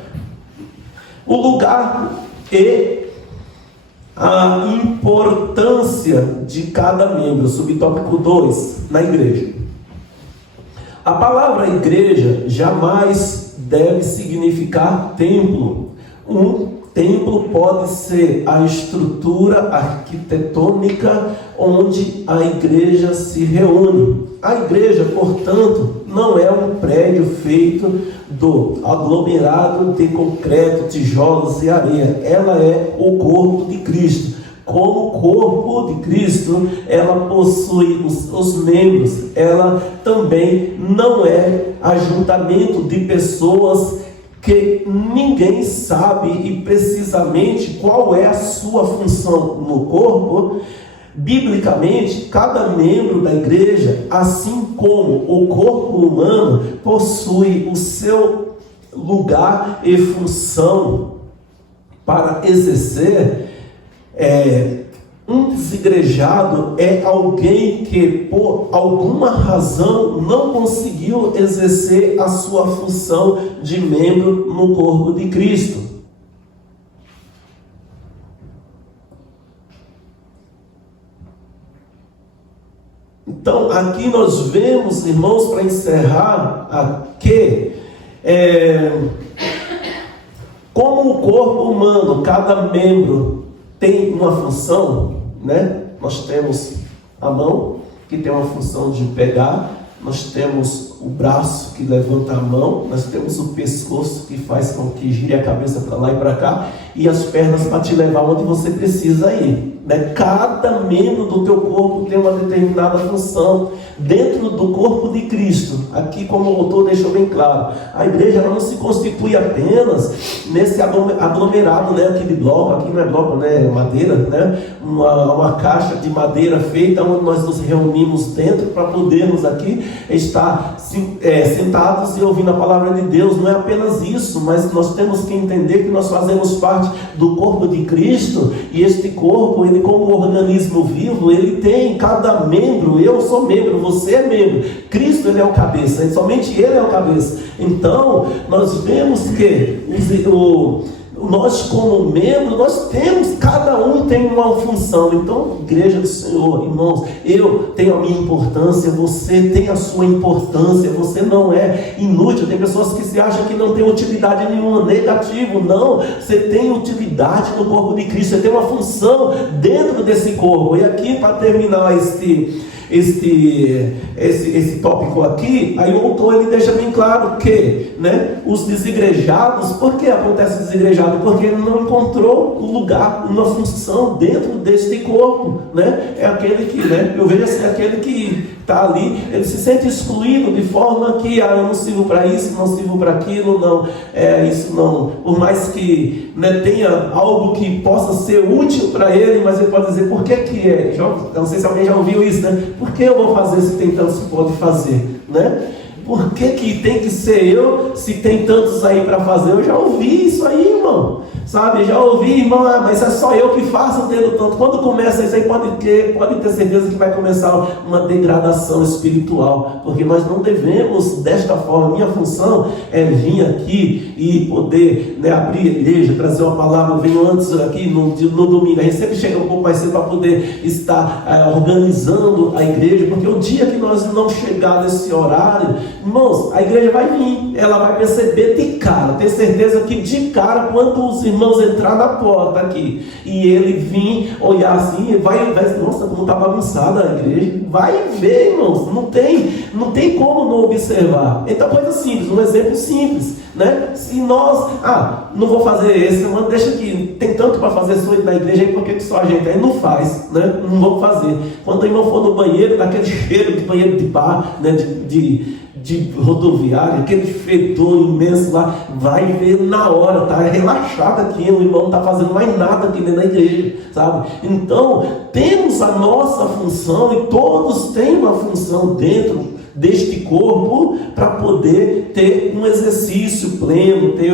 O lugar e a importância de cada membro, subtópico 2, na igreja. A palavra igreja jamais deve significar templo. Um templo pode ser a estrutura arquitetônica onde a igreja se reúne. A igreja, portanto, não é um prédio feito do aglomerado de concreto, tijolos e areia. Ela é o corpo de Cristo. Como corpo de Cristo, ela possui os membros. Ela também não é ajuntamento de pessoas que ninguém sabe e precisamente qual é a sua função no corpo, biblicamente, cada membro da igreja, assim como o corpo humano, possui o seu lugar e função para exercer. Um desigrejado é alguém que, por alguma razão, não conseguiu exercer a sua função de membro no corpo de Cristo. Então, aqui nós vemos, irmãos, para encerrar, aqui, como o corpo humano, cada membro tem uma função, né? Nós temos a mão, que tem uma função de pegar, nós temos o braço que levanta a mão, nós temos o pescoço que faz com que gire a cabeça para lá e para cá, e as pernas para te levar onde você precisa ir, né? Cada membro do teu corpo tem uma determinada função dentro do corpo de Cristo. Aqui, como o autor deixou bem claro, a igreja ela não se constitui apenas nesse aglomerado, né? Aqui de bloco, aqui não é bloco, né? Madeira, né? Uma caixa de madeira feita onde nós nos reunimos dentro para podermos aqui estar sentados e ouvindo a palavra de Deus. Não é apenas isso, mas nós temos que entender que nós fazemos parte do corpo de Cristo, e este corpo, ele como organismo vivo, ele tem cada membro. Eu sou membro, você é membro, Cristo ele é o cabeça, somente ele é o cabeça. Então nós vemos que nós como membro, nós temos, cada um tem uma função. Então, igreja do Senhor, irmãos, eu tenho a minha importância, você tem a sua importância, você não é inútil. Tem pessoas que se acham que não tem utilidade nenhuma, negativo. Não, você tem utilidade no corpo de Cristo, você tem uma função dentro desse corpo. E aqui, para terminar esse tópico aqui, aí o autor ele deixa bem claro que, né, os desigrejados, por que acontece desigrejado? Porque ele não encontrou um lugar, uma função dentro deste corpo, né? É aquele que, né, eu vejo assim, aquele que está ali, ele se sente excluído de forma que, eu não sirvo para isso, não sirvo para aquilo, não, isso não, por mais que, né, tenha algo que possa ser útil para ele, mas ele pode dizer, por que que eu não sei se alguém já ouviu isso, né? Por que eu vou fazer se tem tantos que pode fazer, né? Por que que tem que ser eu, se tem tantos aí para fazer? Eu já ouvi isso aí, irmão, sabe? Já ouvi, irmão, mas é só eu que faço tendo tanto. Quando começa isso aí, pode ter certeza que vai começar uma degradação espiritual, porque nós não devemos desta forma. Minha função é vir aqui e poder, né, abrir a igreja, trazer uma palavra. Eu venho antes aqui no domingo, a gente sempre chega um pouco mais cedo para poder estar organizando a igreja, porque o dia que nós não chegar nesse horário, irmãos, a igreja vai vir, ela vai perceber de cara, ter certeza que de cara, quando os irmãos entrar na porta aqui, e ele vir, olhar assim, vai nossa, como está bagunçada a igreja, vai ver, irmãos, não tem como não observar. Então, coisa simples, um exemplo simples, né? Se nós, não vou fazer esse, mano, deixa aqui, tem tanto para fazer só na igreja, aí por que só a gente aí não faz, né? Não vamos fazer. Quando o irmão for no banheiro, daquele cheiro de banheiro de bar, né? De rodoviária, aquele fedor imenso lá, vai ver na hora, tá relaxado aqui, o irmão não está fazendo mais nada aqui dentro da igreja, sabe? Então, temos a nossa função, e todos têm uma função dentro deste corpo, para poder ter um exercício pleno, ter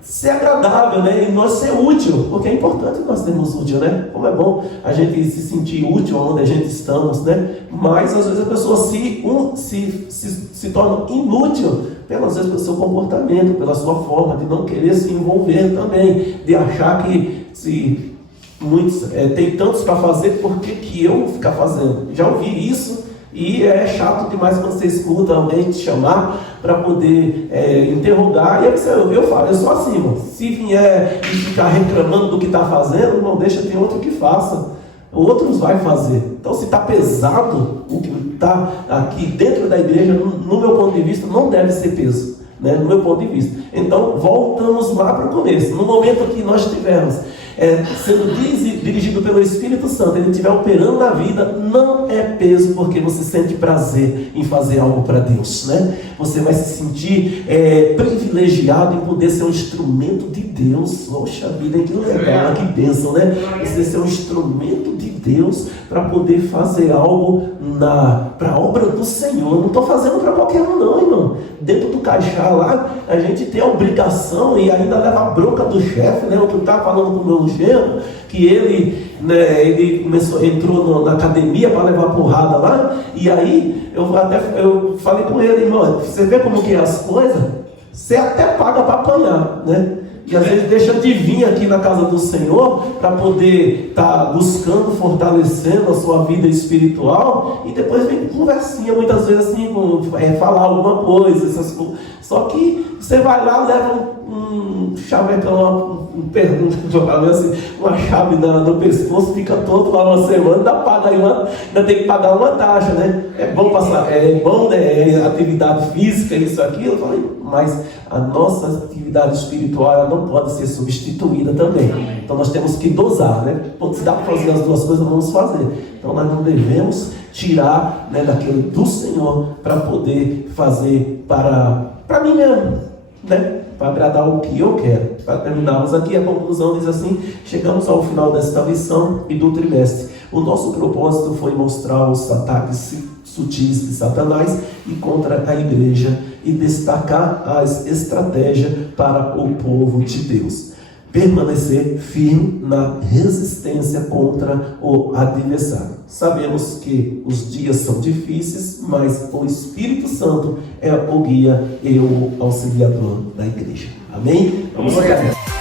ser agradável, né? E nós ser útil, porque é importante nós sermos útil, né? Como é bom a gente se sentir útil onde a gente estamos, né? Mas às vezes a pessoa se torna inútil, às vezes pelo seu comportamento, pela sua forma de não querer se envolver também, de achar que se muitos tem tantos para fazer, por que eu vou ficar fazendo? Já ouvi isso. E é chato demais quando você escuta alguém te chamar para poder interrogar. E aí eu sou assim, irmão. Se vier e ficar reclamando do que está fazendo, não deixa, tem outro que faça. Outros vai fazer. Então, se está pesado o que está aqui dentro da igreja, no meu ponto de vista, não deve ser peso, né? No meu ponto de vista. Então, voltamos lá para o começo. No momento que nós tivermos sendo dirigido pelo Espírito Santo, ele estiver operando na vida, não é peso, porque você sente prazer em fazer algo para Deus, né? Você vai se sentir privilegiado em poder ser um instrumento de Deus. Poxa vida, que legal, que bênção, né? Você ser um instrumento de Deus para poder fazer algo para a obra do Senhor. Eu não estou fazendo para qualquer um não, irmão. Dentro do caixá lá, a gente tem a obrigação e ainda leva a bronca do chefe, né? O que eu estava falando com o meu genro, que ele entrou na academia para levar porrada lá, e aí eu falei com ele, irmão, você vê como que é as coisas? Você até paga para apanhar, né? E às vezes deixa de vir aqui na casa do Senhor para poder estar buscando, fortalecendo a sua vida espiritual, e depois vem conversinha, muitas vezes assim, falar alguma coisa, essas coisas. Só que você vai lá, leva um chavecão, uma chave no pescoço, fica todo lá uma semana, ainda tem que pagar uma taxa, né? É bom passar, né? Atividade física, isso, aquilo. Eu falei, mas a nossa atividade espiritual ela não pode ser substituída também. Então nós temos que dosar, né? Se dá para fazer as duas coisas, vamos fazer. Então nós não devemos tirar, né, daquilo do Senhor para poder fazer para mim mesmo, né? Para agradar o que eu quero. Para terminarmos aqui, a conclusão diz assim: chegamos ao final desta lição e do trimestre. O nosso propósito foi mostrar os ataques sutis de Satanás e contra a igreja e destacar as estratégias para o povo de Deus. Permanecer firme na resistência contra o adversário. Sabemos que os dias são difíceis, mas o Espírito Santo é o guia e o auxiliador da igreja. Amém? Vamos orar.